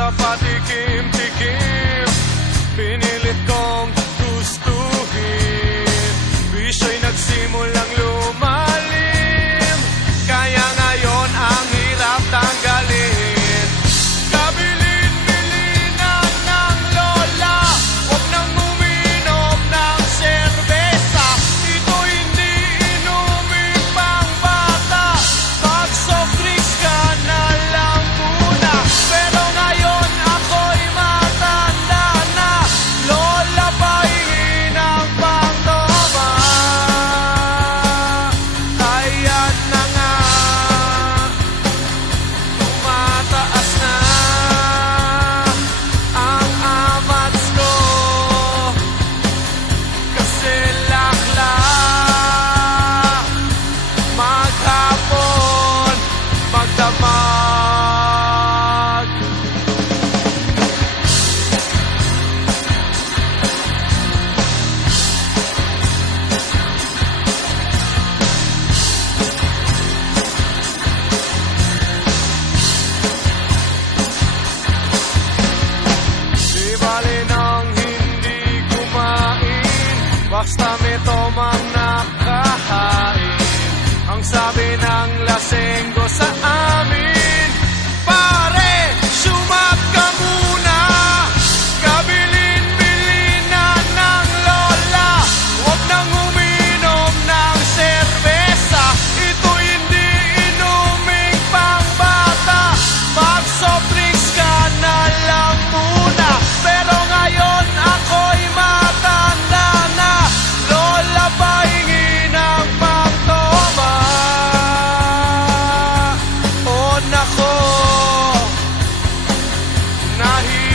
Sapatikim, tikim. Stop mesmo. not here.